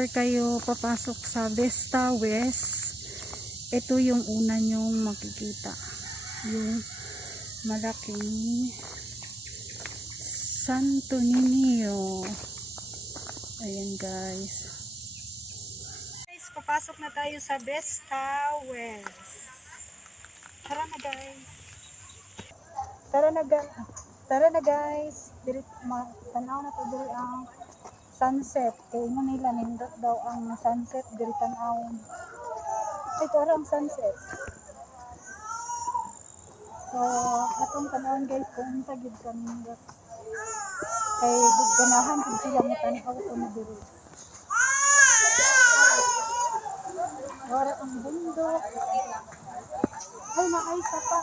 before kayo papasok sa Vista West, ito yung una nyong makikita, yung malaking Santo Niño. Ayan guys, papasok na tayo sa Vista West. Tara na guys, tara na guys, diri tanaw na to, diri ang sunset. Kaya ino nila nindot daw ang sunset diri tanawon. Ito ang sunset. So atong tanawon guys kung unsa gid ka nindot, kay ganahan pud sila mo tanaw kuno diri. Wala ang bundok. Ay, nakaisa pa.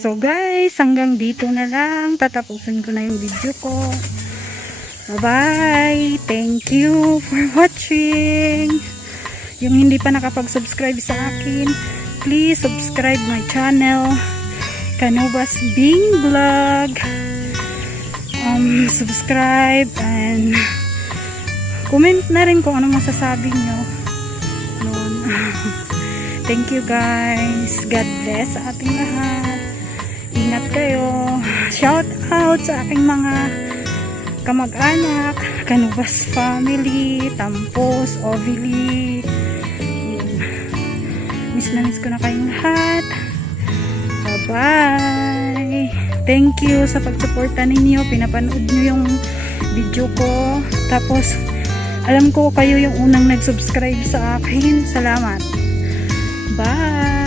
So guys, hanggang dito na lang. Tatapusin ko na yung video ko. Bye-bye. Thank you for watching. Yung hindi pa nakapag-subscribe sa akin, please subscribe my channel, Canobas Bing Vlog. Subscribe and comment na rin kung ano masasabi nyo. Thank you guys. God bless sa ating lahat. Ingat kayo. Shout out sa aking mga kamag-anak, Canobas family, Tampos, Ovili. Miss na miss ko na kayong lahat. Bye-bye. Thank you sa pagsuporta ninyo. Pinapanood nyo yung video ko. Tapos, alam ko kayo yung unang nag-subscribe sa akin. Salamat. Bye!